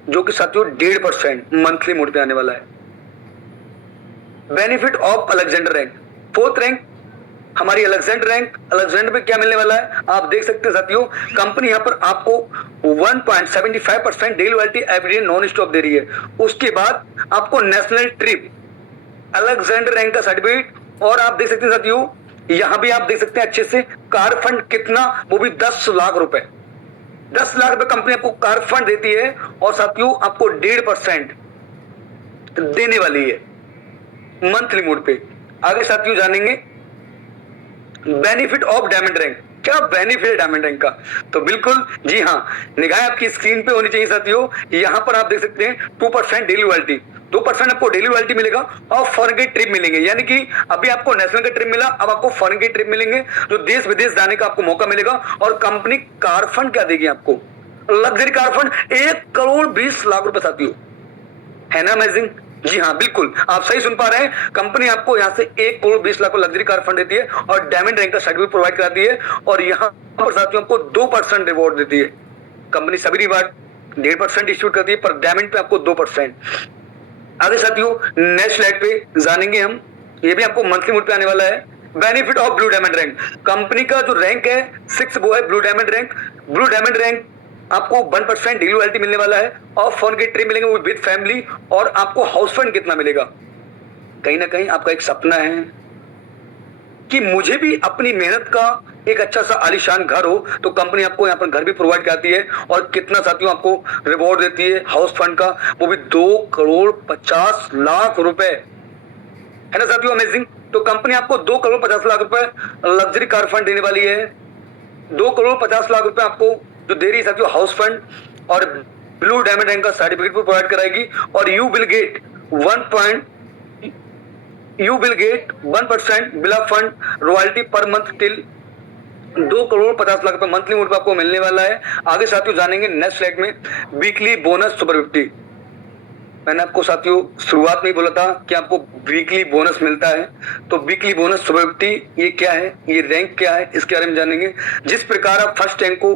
जो कि साथियों 1.5% मंथली मोड पे आने वाला है। Benefit of Alexander rank, fourth rank हमारी अलेक्जेंडर रैंक। अलेक्जेंडर में क्या मिलने वाला है आप देख सकते हैं साथियों, कंपनी यहां पर आपको 1.75% daily royalty everyday non stop दे रही है। उसके बाद आपको नेशनल ट्रिप, अलेक्जेंडर रैंक का सर्टिफिकेट, और आप देख सकते हैं साथियों यहां भी आप देख सकते हैं अच्छे से कार फंड कितना, वो भी 10 लाख रुपए। 10 लाख रुपए कंपनी आपको कार फंड देती है और साथियों आपको 1.5% देने वाली है मंथली मोड पे। आगे साथियों जानेंगे बेनिफिट ऑफ डायमंड रैंक, क्या बेनिफिट है डायमंड रैंक का? तो बिल्कुल जी हाँ, निगाहें आपकी स्क्रीन पे होनी चाहिए साथियों। यहां पर आप देख सकते हैं 2% डेली रॉयल्टी, 2% आपको डेली रॉयल्टी मिलेगा और फॉरेन के ट्रिप मिलेंगे। यानी कि अभी आपको नेशनल का ट्रिप मिला, अब आपको फॉरेन के ट्रिप मिलेंगे जो देश विदेश जाने का आपको मौका मिलेगा। और कंपनी कार फंड क्या देगी आपको? लग्जरी कार फंड 1,20,00,000 रुपए साथियों, है ना अमेजिंग? जी हाँ बिल्कुल, आप सही सुन पा रहे हैं। कंपनी आपको यहाँ से 1,20,00,000 लग्जरी कार फंड देती है और डायमंड रैंक का सर्टिफिकेट प्रोवाइड कराती है और यहाँ पर साथियों आपको 2% रिवॉर्ड देती है। कंपनी सभी रिवॉर्ड 1.5% डिस्ट्रीब्यूट करती है, पर डायमंड पे आपको 2%। आगे साथियों नेक्स्ट स्लाइड पे जानेंगे हम, ये भी आपको मंथली मोड पे आने वाला है। Benefit of blue diamond rank, company का जो रैंक है 6 वो है blue diamond rank. Blue diamond rank आपको 1% डेली रॉयल्टी मिलने वाला है और फोन के ट्रिप मिलेंगे विद फैमिली। और आपको हाउस फंड कितना मिलेगा? कहीं ना कहीं आपका एक सपना है कि मुझे भी अपनी मेहनत का एक अच्छा सा आलीशान घर हो, तो कंपनी आपको यहाँ पर घर भी प्रोवाइड कराती है। और कितना साथियों आपको रिवॉर्ड देती है हाउस फंड का, वो भी 2,50,00,000 रुपए, है ना साथियों अमेजिंग? तो कंपनी आपको 2,50,00,000 रुपए लग्जरी कार फंड देने वाली है। 2,50,00,000 रुपए आपको जो दे रही है साथियों हाउस फंड, और ब्लू डायमंड रैंक का सर्टिफिकेट भी प्रोवाइड कराएगी। और यू विल गेट 1% बिला fund royalty per month till 2,50,00,000 रुपए मंथली मोड पे आपको मिलने वाला है। आगे साथियों जानेंगे नेक्स्ट स्लाइड में वीकली बोनस सुपर 50। मैंने आपको साथियों शुरुआत में ही बोला था कि आपको वीकली बोनस मिलता है, तो वीकली बोनस सुपर 50 ये क्या है, ये रैंक क्या है, इसके बारे में जानेंगे। जिस प्रकार आप फर्स्ट रैंक को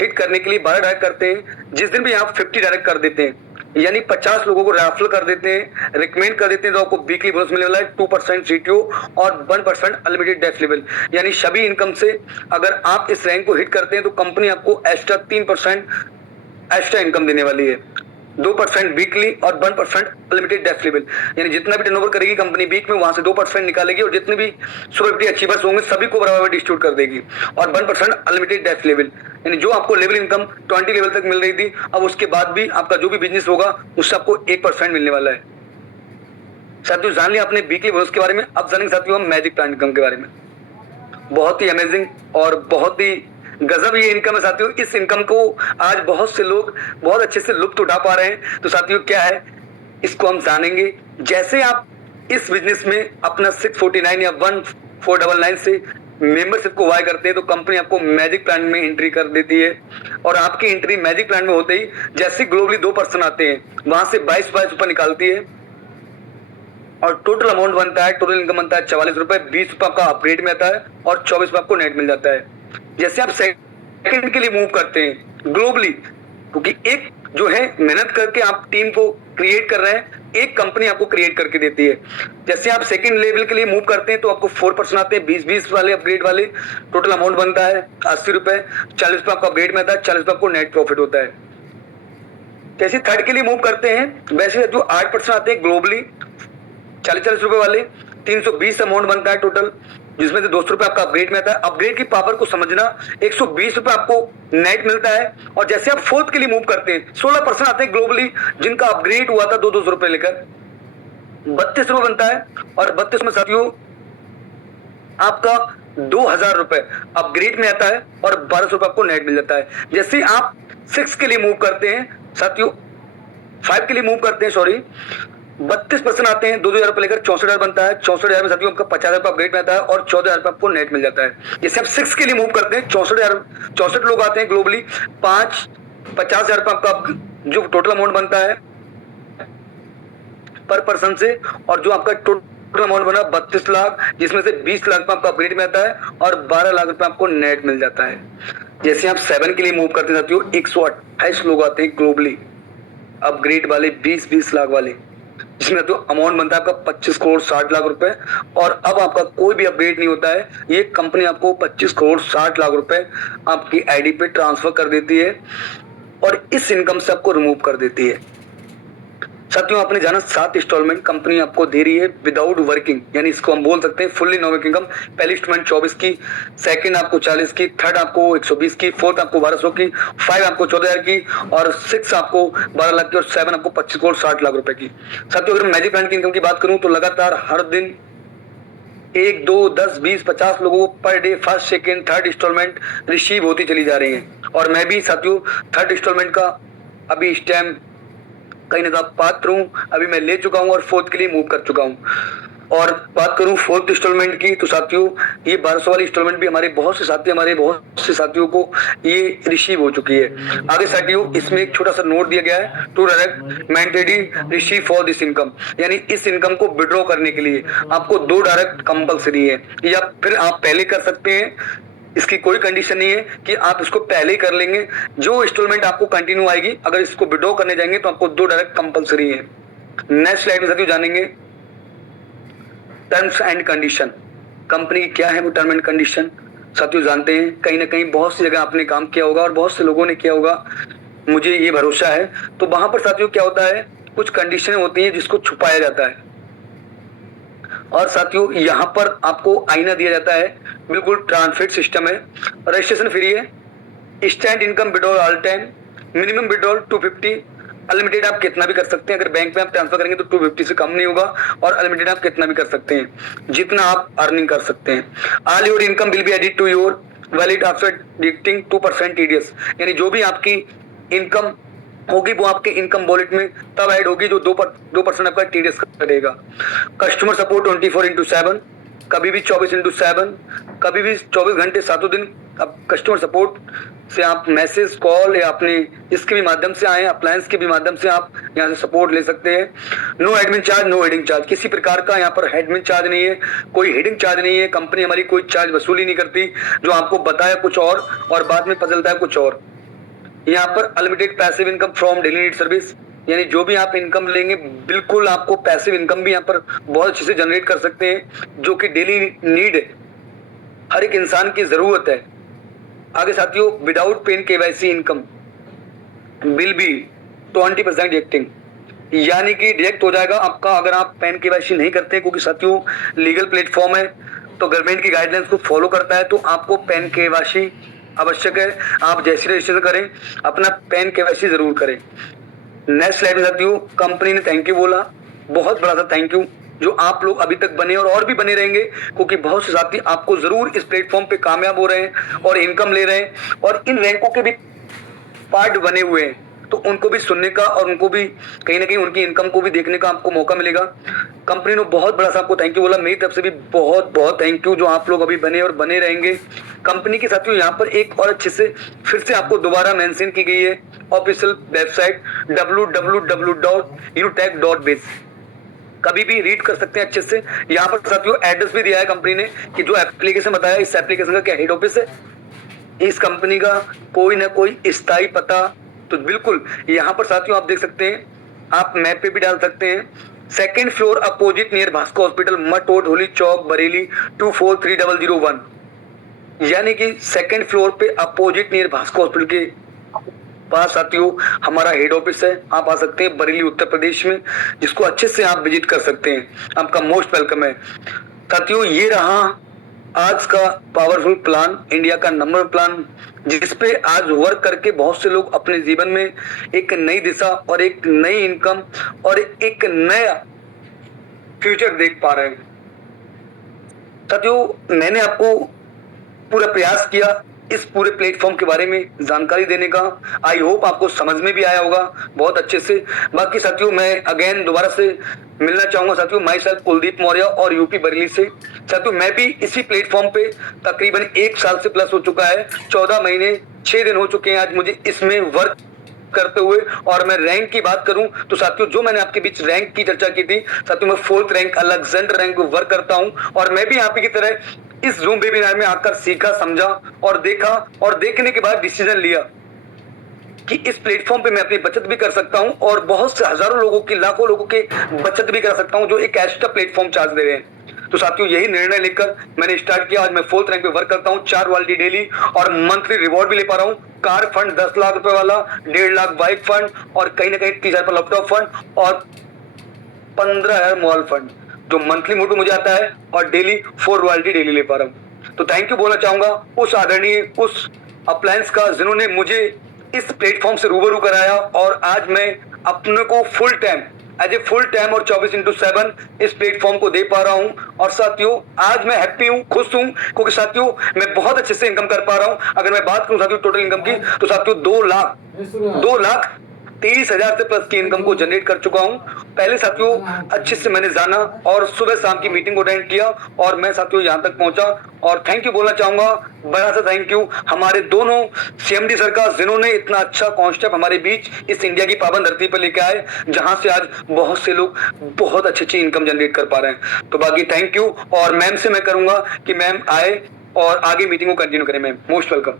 हिट करने के लिए 12 डायरेक्ट करते हैं, जिस दिन भी आप 50 डायरेक्ट कर देते हैं, यानी 50 लोगों को रेफर कर देते हैं, रिकमेंड कर देते हैं, तो आपको वीकली बोनस मिलने वाला है 2% सीटीओ और 1% अनलिमिटेड डेथ लेवल। यानी सभी इनकम से अगर आप इस रैंक को हिट करते हैं तो कंपनी आपको एक्स्ट्रा 3% एक्स्ट्रा इनकम देने वाली है। 2% वीकली और 1% अनलिमिटेड डेथ लेवल, यानी जितना भी टर्नओवर करेगी कंपनी वीक में वहां से 2% निकालेगी और जितने भी सुपर 50 अचीवर्स होंगे सभी को बराबर डिस्ट्रीब्यूट कर देगी। और 1% अनलिमिटेड डेथ लेवल, यानी जो आपको लेवल इनकम 20 लेवल तक मिल रही थी, अब उसके बाद भी आपका जो भी बिजनेस होगा उससे आपको 1% मिलने वाला है। साथियों जान लिया आपने वीकली बोनस के बारे में, अब जानेंगे साथियों हम मैजिक प्लान इनकम के बारे में। बहुत ही अमेजिंग और बहुत ही गजब ये इनकम है साथियों। इस इनकम को आज बहुत से लोग बहुत अच्छे से लुत्फ उठा पा रहे हैं। तो साथियों क्या है इसको हम जानेंगे। जैसे आप इस बिजनेस में अपना 649 या 1499 से मेंबरशिप को बाय करते हैं तो कंपनी आपको मैजिक प्लान में एंट्री कर देती है। और आपकी एंट्री मैजिक प्लान में होते ही जैसे ग्लोबली 2 पर्सन आते हैं वहां से 22 रुपए निकालती है और टोटल अमाउंट बनता है, टोटल इनकम बनता है 44 रुपए। 20 रुपए आपका अपग्रेड में आता है और 24 रुपए आपको नेट मिल जाता है। जैसे आप सेकंड के लिए मूव करते हैं ग्लोबली, क्योंकि एक जो है मेहनत करके आप टीम को क्रिएट कर रहे हैं, एक कंपनी आपको क्रिएट करके देती है। जैसे आप सेकंड लेवल के लिए मूव करते हैं तो आपको 4% आते हैं, 20 वाले अपग्रेड वाले। टोटल अमाउंट बनता है 80 रुपए, 40 रुपए आपको अपग्रेड में आता है, 40 रुपए आपको नेट प्रॉफिट होता है। जैसे थर्ड के लिए मूव करते हैं वैसे जो 8% आते हैं ग्लोबली 40 रुपए वाले, 320 अमाउंट बनता है टोटल। जिसमें से 200 रुपए आपका अपग्रेड में आता है। अपग्रेड की पावर को समझना, 120 रुपए आपको नेट मिलता है। और जैसे आप फोर्थ के लिए मूव करते हैं, 16% आते हैं ग्लोबली जिनका अपग्रेड हुआ था 200 रुपए लेकर, 32 रुपए बनता है। और 32 में साथियों आपका 2000 रुपए अपग्रेड में आता है और 1200 रुपए आपको नेट मिल जाता है। जैसे आप 6 के लिए मूव करते हैं साथियों, 5 के लिए मूव करते हैं, सॉरी, 32% आते हैं, 2000 रुपए लेकर 64,000 बनता है। 64,000 में साथियों आपका 50,000 रुपए अपग्रेड में आता है और 14,000 रुपए आपको नेट मिल जाता है। जैसे आप 6 के लिए मूव करते हैं, 64 लोग आते हैं ग्लोबली, 50,000 रुपए आपका जो टोटल अमाउंट बनता है पर पर्सन से, और जो आपका टोटल अमाउंट बना 32 लाख, जिसमें से 20 लाख रुपए आपका अपग्रेड में आता है और 12 लाख रुपए आपको नेट मिल जाता है। जैसे आप 7 के लिए मूव करते हैं साथियों, 128 लोग आते हैं ग्लोबली अपग्रेड वाले, 20-20 लाख वाले, जिसमें तो अमाउंट बनता है आपका 25 करोड़ 60 लाख रुपए। और अब आपका कोई भी अपग्रेड नहीं होता है, ये कंपनी आपको 25 करोड़ 60 लाख रुपए आपकी आईडी पे ट्रांसफर कर देती है और इस इनकम से आपको रिमूव कर देती है। साथियों आपने जाना 7 इंस्टॉलमेंट कंपनी आपको दे रही है विदाउट वर्किंग, यानी इसको हम बोल सकते हैं फुल्ली नो वर्किंग इनकम। पहली इंस्टॉलमेंट 24 की, सेकंड आपको 40 की, थर्ड आपको 120 की, फोर्थ आपको 1200 की, 5 आपको 14,000 की और 6 आपको 12 लाख की और 7 आपको 25 करोड़ 60 लाख रुपए की। साथियों अगर मैजिक ब्रांड की इनकम की बात करूं तो लगातार हर दिन 1, 2, 10, 20, 50 लोगों को per day first, second, third installment receive होती चली जा रही है। और मैं भी साथियों थर्ड इंस्टॉलमेंट का अभी इस टाइम कहीं ना पात्र हूं, अभी मैं ले चुका हूं और फोर्थ के लिए मूव कर चुका हूं। और बात करूं फोर्थ इंस्टॉलमेंट की तो साथियों ये 1200 वाली इंस्टॉलमेंट भी हमारे बहुत से साथियों को ये रिसीव हो चुकी है। आगे साथियों इसमें एक छोटा सा नोट दिया गया है, to direct mandatory receive for this income, यानी इस इनकम को विड्रॉ करने के लिए आपको 2 डायरेक्ट कंपलसरी है, या फिर आप पहले कर सकते हैं, इसकी कोई कंडीशन नहीं है कि आप इसको पहले ही कर लेंगे। जो इंस्टॉलमेंट आपको कंटिन्यू आएगी, अगर इसको विड्रॉ करने जाएंगे तो आपको 2 डायरेक्ट कंपलसरी है। नेक्स्ट स्लाइड में साथियों जानेंगे टर्म्स एंड कंडीशन, कंपनी की क्या है वो टर्म एंड कंडीशन। साथियों जानते हैं कहीं ना कहीं बहुत सी जगह आपने काम किया होगा और बहुत से लोगों ने किया होगा, मुझे ये भरोसा है। तो वहां पर साथियों क्या होता है, कुछ कंडीशन होती है जिसको छुपाया जाता है। और साथियों यहाँ पर आपको आईना दिया जाता है, बिल्कुल ट्रांसफर सिस्टम है, रजिस्ट्रेशन फ्री है, instant income withdrawal all time, minimum withdrawal 250, unlimited आप कितना भी कर सकते हैं। अगर बैंक में आप ट्रांसफर करेंगे तो 250 से कम नहीं होगा और अनलिमिटेड आप कितना भी कर सकते हैं, जितना आप अर्निंग कर सकते हैं। All your income will be added to your valid after deducting 2% TDS, यानी जो भी आपकी इनकम होगी वो आपके इनकम वॉलेट में तब ऐड होगी जो 2% आपका टीडीएस कटेगा। कस्टमर सपोर्ट 24/7, कभी भी 24/7, कभी भी 24 घंटे 7 दिन आप कस्टमर सपोर्ट से आप मैसेज, कॉल या अपने इसके भी माध्यम से आए, अप्लायंस के भी माध्यम से आप यहाँ से सपोर्ट ले सकते हैं। No admin charge, no heading charge, किसी प्रकार का यहाँ पर एडमिन चार्ज नहीं है, कोई हेडिंग चार्ज नहीं है, कंपनी हमारी कोई चार्ज वसूली नहीं करती, जो आपको बताया कुछ और बाद में बदलता है कुछ और। यहाँ पर unlimited passive income from daily need service, यानी जो भी आप इनकम लेंगे बिल्कुल आपको पैसिव इनकम भी यहाँ पर बहुत अच्छे से जनरेट कर सकते हैं, जो कि डेली नीड है, हर एक इंसान की जरूरत है। आगे साथियों without PAN KYC income will be 20% deducting, यानी कि डिडक्ट हो जाएगा आपका अगर आप पेन केवाईसी नहीं करते, क्योंकि साथियों लीगल प्लेटफॉर्म है तो गवर्नमेंट की गाइडलाइंस को फॉलो करता है, तो आपको पेन केवाईसी आवश्यक है। आप जैसे रजिस्ट्रेशन करें अपना पेन केवाईसी जरूर करें। नेक्स्ट स्लाइड में साथियों कंपनी ने थैंक यू बोला, बहुत बड़ा सा थैंक यू, जो आप लोग अभी तक बने और भी बने रहेंगे, क्योंकि बहुत से साथी आपको जरूर इस प्लेटफॉर्म पे कामयाब हो रहे हैं और इनकम ले रहे हैं और इन रैंकों के भी पार्ट बने हुए हैं, तो उनको भी सुनने का और उनको भी कहीं ना कहीं उनकी इनकम को भी देखने का आपको मौका मिलेगा। कंपनी ने बहुत बड़ा सा आपको थैंक यू बोला, मेरी तरफ से भी बहुत बहुत थैंक यू, जो आप लोग अभी बने और बने रहेंगे। कंपनी के साथियों यहाँ पर एक और अच्छे से फिर से आपको दोबारा मेंशन की गई है ऑफिशियल वेबसाइट www.unitech.biz, कभी भी रीड कर सकते हैं अच्छे से। यहाँ पर साथियों एड्रेस भी दिया है कंपनी ने कि जो एप्लीकेशन बताया, इस एप्लीकेशन का क्या हेड ऑफिस है, इस कंपनी का कोई ना कोई स्थायी पता, तो बिल्कुल यहाँ पर साथियों आप देख सकते हैं, आप मैप पे भी डाल सकते हैं। 2nd floor opposite near Bhaskar hospital, मट रोड, होली चौक, बरेली 243001, यानी कि 2nd फ्लोर पे अपोजिट नियर भास्कर हॉस्पिटल के पास साथियों हमारा हेड ऑफिस है। आप आ सकते हैं बरेली उत्तर प्रदेश में, जिसको अच्छे से आप विजिट कर सकते हैं, आपका मोस्ट वेलकम है। साथियों ये रहा आज का पावरफुल प्लान, इंडिया का नंबर प्लान, जिसपे आज वर्क करके बहुत से लोग अपने जीवन में एक नई दिशा और एक नई इनकम और एक नया फ्यूचर देख पा रहे हैं। साथियों, मैंने आपको पूरा प्रयास किया इस पूरे प्लेटफॉर्म के बारे में जानकारी देने का। आई होप आपको समझ में भी आया होगा बहुत अच्छे से। बाकी साथियों, मैं अगेन दोबारा से मिलना चाहूंगा साथियों, माई सेल्फ कुलदीप मौर्य और यूपी बरेली से। साथियों, मैं भी इसी प्लेटफॉर्म पे तकरीबन 1 साल से प्लस हो चुका है, 14 महीने 6 दिन हो चुके हैं आज मुझे इसमें वर्क करते हुए। और मैं रैंक की बात करूं तो साथियों, जो मैंने आपके बीच रैंक की चर्चा की थी साथियों, मैं 4th रैंक अलेक्जेंडर रैंक में वर्क करता हूं। और मैं भी यहाँ पे की तरह इस जूम वेबिनार में आकर सीखा, समझा और देखा, और देखने के बाद डिसीजन लिया कि इस प्लेटफॉर्म पे मैं अपनी बचत भी कर सकता हूं और बहुत से हजारों लोगों की, लाखों लोगों के बचत भी कर सकता हूं जो एक एक्स्ट्रा प्लेटफॉर्म चार्ज दे रहे हैं। तो साथियों, यही निर्णय लेकर मैंने स्टार्ट किया। आज मैं 4th रैंक पे वर्क करता हूँ, 4 वाली डेली, और मंथली रिवॉर्ड भी ले पा रहा हूँ। कार फंड 10 लाख रुपए वाला, 1.5 लाख बाइक फंड, और कहीं ना कहीं 30,000 पर लैपटॉप फंड, और 15,000 मॉल फंड जो मंथली मोड मुझे आता है, और डेली 4 रॉयल्टी डेली ले पा रहा हूँ। तो थैंक यू बोलना चाहूंगा उस आदरणीय, उस अप्लायंस का, जिन्होंने मुझे इस प्लेटफॉर्म से रूबरू कराया, और आज मैं अपने को full time, as a full time और 24/7 इस प्लेटफॉर्म को दे पा रहा हूं। और साथियों, आज मैं हैप्पी हूं, खुश हूं, क्योंकि साथियों मैं बहुत अच्छे से इनकम कर पा रहा हूं। अगर मैं बात करूं साथियों टोटल इनकम की, तो साथियों 2,30,000 से प्लस की इनकम को जनरेट कर चुका हूं। पहले साथियों अच्छे से मैंने जाना और सुबह शाम की मीटिंग को अटेंड किया, और मैं साथियों यहां तक पहुंचा। और थैंक यू बोलना चाहूंगा, बड़ा सा थैंक यू हमारे दोनों सीएमडी सर का, जिन्होंने इतना अच्छा कॉन्सेप्ट हमारे बीच इस इंडिया की पावन धरती पर लेके आए, जहां से आज बहुत से लोग बहुत अच्छी इनकम जनरेट कर पा रहे हैं। तो बाकी थैंक यू, और मैम से मैं करूंगा कि मैम आए और आगे मीटिंग को कंटिन्यू करें। Ma'am most welcome.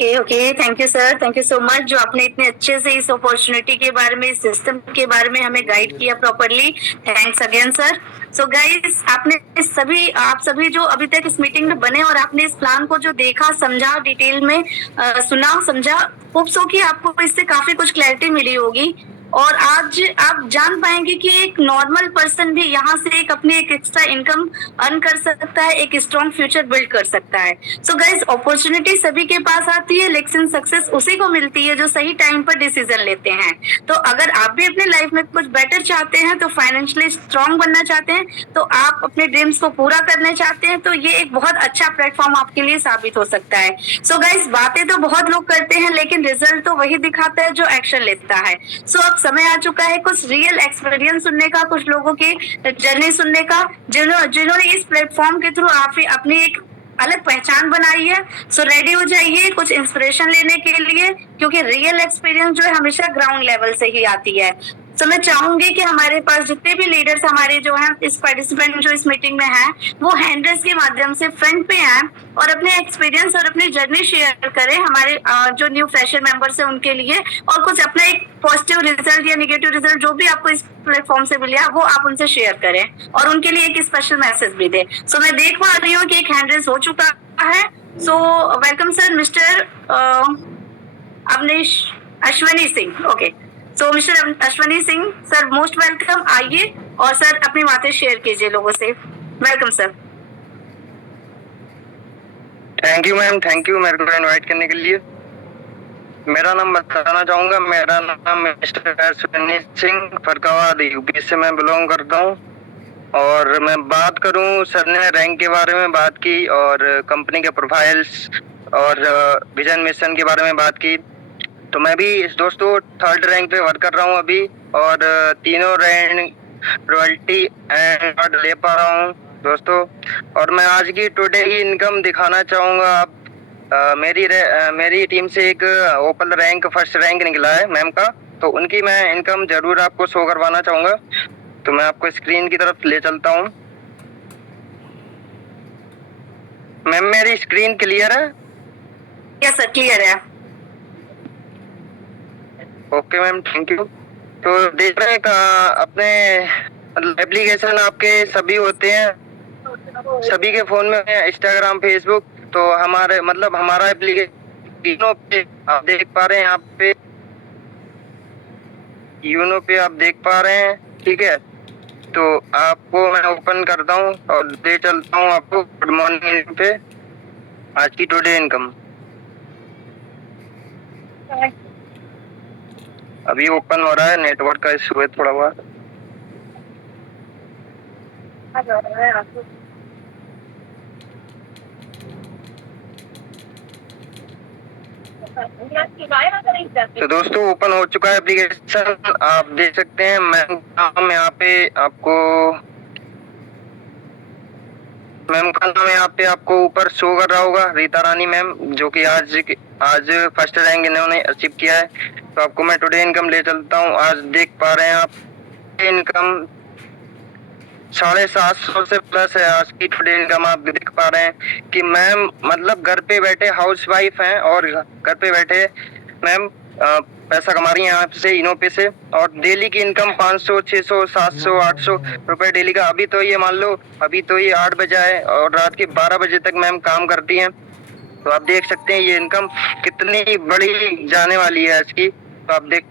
Okay, thank you sir, thank you so much जो आपने इतने अच्छे से इस अपॉर्चुनिटी के बारे में, इस सिस्टम के बारे में हमें गाइड किया properly. Thanks again sir. So guys, आप सभी जो अभी तक इस मीटिंग में बने और आपने इस प्लान को जो देखा, समझा, डिटेल में सुना, समझा, होप सो कि आपको इससे काफी कुछ क्लैरिटी मिली होगी। और आज आप जान पाएंगे कि एक नॉर्मल पर्सन भी यहाँ से अपनी एक एक्स्ट्रा इनकम अर्न कर सकता है, एक स्ट्रॉन्ग फ्यूचर बिल्ड कर सकता है। सो गाइस, अपॉर्चुनिटी सभी के पास आती है, लेकिन सक्सेस उसी को मिलती है जो सही टाइम पर डिसीजन लेते हैं। तो अगर आप भी अपने लाइफ में कुछ बेटर चाहते हैं, तो फाइनेंशियली स्ट्रॉन्ग बनना चाहते हैं, तो आप अपने ड्रीम्स को पूरा करने चाहते हैं, तो ये एक बहुत अच्छा प्लेटफॉर्म आपके लिए साबित हो सकता है। सो गाइस, बातें तो बहुत लोग करते हैं, लेकिन रिजल्ट तो वही दिखाता है जो एक्शन लेता है। सो अब समय आ चुका है कुछ रियल एक्सपीरियंस सुनने का, कुछ लोगों की जर्नी सुनने का, जिन्होंने इस प्लेटफॉर्म के थ्रू आप अपनी एक अलग पहचान बनाई है। सो रेडी हो जाइए कुछ इंस्पिरेशन लेने के लिए, क्योंकि रियल एक्सपीरियंस जो है हमेशा ग्राउंड लेवल से ही आती है। तो मैं चाहूंगी कि हमारे पास जितने भी लीडर्स हमारे जो हैं, इस पार्टिसिपेंट जो इस मीटिंग में हैं, वो हैंडल्स के माध्यम से फ्रंट पे आए और अपने एक्सपीरियंस और अपनी जर्नी शेयर करें हमारे जो न्यू फ्रेशर मेंबर्स हैं उनके लिए, और कुछ अपना एक पॉजिटिव रिजल्ट या नेगेटिव रिजल्ट जो भी आपको इस प्लेटफॉर्म से मिला वो आप उनसे शेयर करें और उनके लिए एक स्पेशल मैसेज भी दें। सो मैं देख पा रही हूँ कि एक हैंडल्स हो चुका है। So welcome sir, mister Avnish Ashwani Singh. Okay, so mister Ashwani Singh sir, most welcome. आइए और सर अपनी बातें शेयर कीजिए लोगों से। Welcome sir. Thank you ma'am, thank you मेरे को इनवाइट करने के लिए। मेरा नाम बताना चाहूंगा, मेरा नाम मिस्टर अश्वनी सिंह, फरकावाद यूपी से मैं बिलोंग करता हूँ। और मैं बात करूँ, सर ने रैंक के बारे में बात की और कंपनी के प्रोफाइल्स और विजन मिशन के बारे में बात की। तो मैं भी दोस्तों 3rd रैंक पे वर्क कर रहा हूँ अभी, और तीनों रैंक रॉयल्टी एंड ले पा रहा हूँ दोस्तों। और मैं आज की टुडे की इनकम दिखाना चाहूँगा। आप मेरी टीम से एक ओपन रैंक 1st रैंक निकला है मैम का, तो उनकी मैं इनकम जरूर आपको शो करवाना चाहूँगा। तो मैं आपको स्क्रीन की तरफ ले चलता हूँ। मैम मेरी स्क्रीन क्लियर है? यस सर, क्लियर है। Okay ma'am, thank you. तो देख रहे हैं अपने एप्लीकेशन आपके सभी होते हैं, सभी के फोन में इंस्टाग्राम, फेसबुक। तो हमारा एप्लीकेशन पे आप देख पा रहे हैं, यहाँ पे यूनो पे आप देख पा रहे हैं, ठीक है। तो आपको मैं ओपन करता हूँ और दे चलता हूँ आपको गुड मॉर्निंग पे आज की टुडे इनकम। अभी ओपन हो रहा है, नेटवर्क का इशू है थोड़ा बहुत। तो दोस्तों ओपन हो चुका है एप्लीकेशन, आप देख सकते हैं। मैम यहाँ पे आपको मैम का नाम यहाँ पे आपको ऊपर शो कर रहा होगा, रीता रानी मैम, जो कि आज फर्स्ट रैंक इन्होंने अचीव किया है। तो आपको मैं टुडे इनकम ले चलता हूँ। आज देख पा रहे हैं आप इनकम 750 से प्लस है। आज की टुडे इनकम आप देख पा रहे हैं कि मैम मतलब घर पे बैठे हाउसवाइफ हैं और घर पे बैठे मैम पैसा कमा रही हैं यहाँ से इनो पे से, और डेली की इनकम 500, 600, 700, 800 रुपए डेली का। अभी तो ये मान लो अभी तो ये 8 बजा है और रात के 12 बजे तक मैम काम करती हैं। तो आप देख सकते हैं ये इनकम कितनी बड़ी जाने वाली है आज की। तो आप देख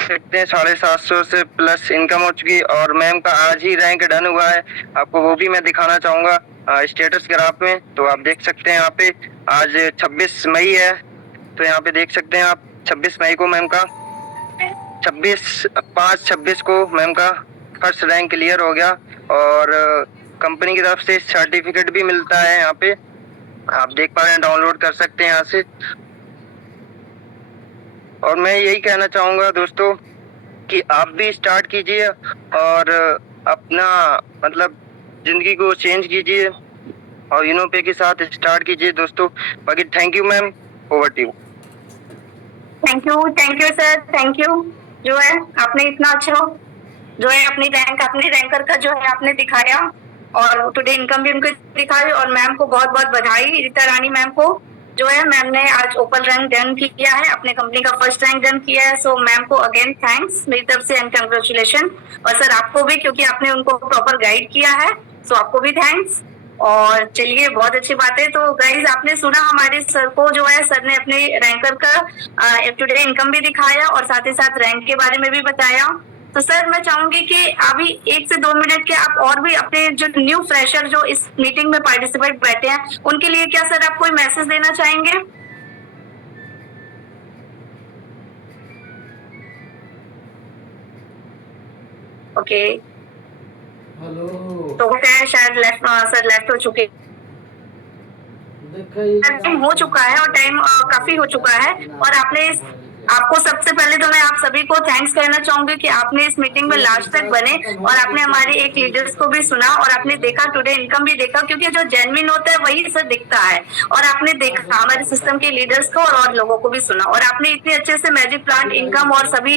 सकते हैं 750 से प्लस इनकम हो चुकी, और मैम का आज ही रैंक डन हुआ है। आपको वो भी मैं दिखाना चाहूंगा स्टेटस ग्राफ में। तो आप देख सकते हैं यहाँ पे आज 26 मई है। तो यहाँ पे देख सकते हैं आप 26 मई को मैम का 5/26 को मैम का फर्स्ट रैंक क्लियर हो गया, और कंपनी की तरफ से सर्टिफिकेट भी मिलता है। यहाँ पे आप देख पा रहे हैं, डाउनलोड कर सकते हैं यहाँ से। और मैं यही कहना चाहूंगा दोस्तों कि आप भी स्टार्ट कीजिए और अपना मतलब जिंदगी को चेंज कीजिए और यूनोपे के साथ स्टार्ट कीजिए दोस्तों। बाकी thank you ma'am, over to you. Thank you sir, thank you. जो है आपने इतना अच्छा जो है अपनी रैंकर का जो है आपने दिखाया, और टुडे इनकम भी उनको दिखाई, और मैम को बहुत बहुत बधाई, रीता रानी मैम को। जो है मैम ने आज ओपन रैंक डन किया है, अपने कंपनी का फर्स्ट रैंक डन किया है। सो मैम को अगेन थैंक्स मेरी तरफ से एंड कंग्रेचुलेशन। और सर आपको भी, क्योंकि आपने उनको प्रॉपर गाइड किया है, सो आपको भी थैंक्स। और चलिए बहुत अच्छी बात है। तो गाइज आपने सुना हमारे सर को, जो है सर ने अपने रैंकर का टुडे इनकम भी दिखाया और साथ ही साथ रैंक के बारे में भी बताया। तो सर मैं चाहूंगी कि अभी 1 से 2 मिनट के आप और भी अपने जो न्यू फ्रेशर जो इस मीटिंग में पार्टिसिपेट बैठे हैं, उनके लिए क्या सर आप कोई मैसेज देना चाहेंगे? ओके हेलो, तो शायद लेफ्ट हो चुके, टाइम हो चुका है और टाइम काफी हो चुका है। और आपको सबसे पहले तो मैं आप सभी को थैंक्स कहना चाहूंगी कि आपने इस मीटिंग में लास्ट तक बने और आपने हमारे एक लीडर्स को भी सुना और आपने देखा, टुडे इनकम भी देखा, क्योंकि जो जेन्युइन होता है वही सर दिखता है। और आपने देखा हमारे सिस्टम के लीडर्स को और लोगों को भी सुना, और आपने इतने अच्छे से मैजिक प्लांट, इनकम और सभी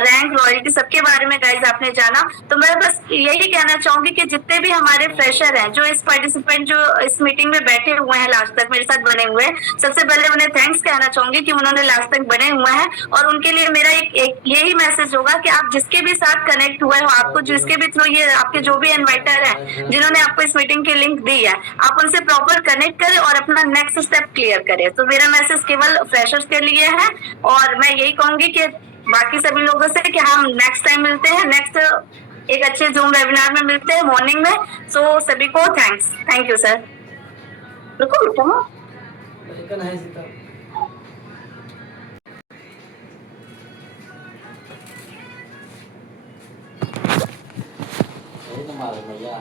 रैंक, रॉयल्टी सबके बारे में गाइज आपने जाना। तो मैं बस यही कहना चाहूंगी कि जितने भी हमारे फ्रेशर हैं, जो इस पार्टिसिपेंट जो इस मीटिंग में बैठे हुए हैं लास्ट तक मेरे साथ बने हुए हैं, सबसे पहले उन्हें थैंक्स कहना चाहूंगी कि उन्होंने लास्ट तक बने हुए हैं। और उनके लिए मेरा एक यही मैसेज होगा कि आप जिसके भी साथ कनेक्ट हुए हो, आपको जिसके भी थ्रू ये आपके जो भी इन्वाइटर हैं जिन्होंने आपको इस मीटिंग की लिंक दी है, आप उनसे प्रॉपर कनेक्ट करें और अपना नेक्स्ट स्टेप क्लियर करें। तो मेरा मैसेज केवल फ्रेशर्स के लिए है, और मैं यही कहूंगी कि बाकी सभी लोगों से कि हम नेक्स्ट टाइम मिलते हैं, नेक्स्ट एक अच्छे जूम वेबिनार में मिलते हैं मॉर्निंग में। सो सभी को थैंक यू सर। रुको लेकिन है सीता मारे भैया।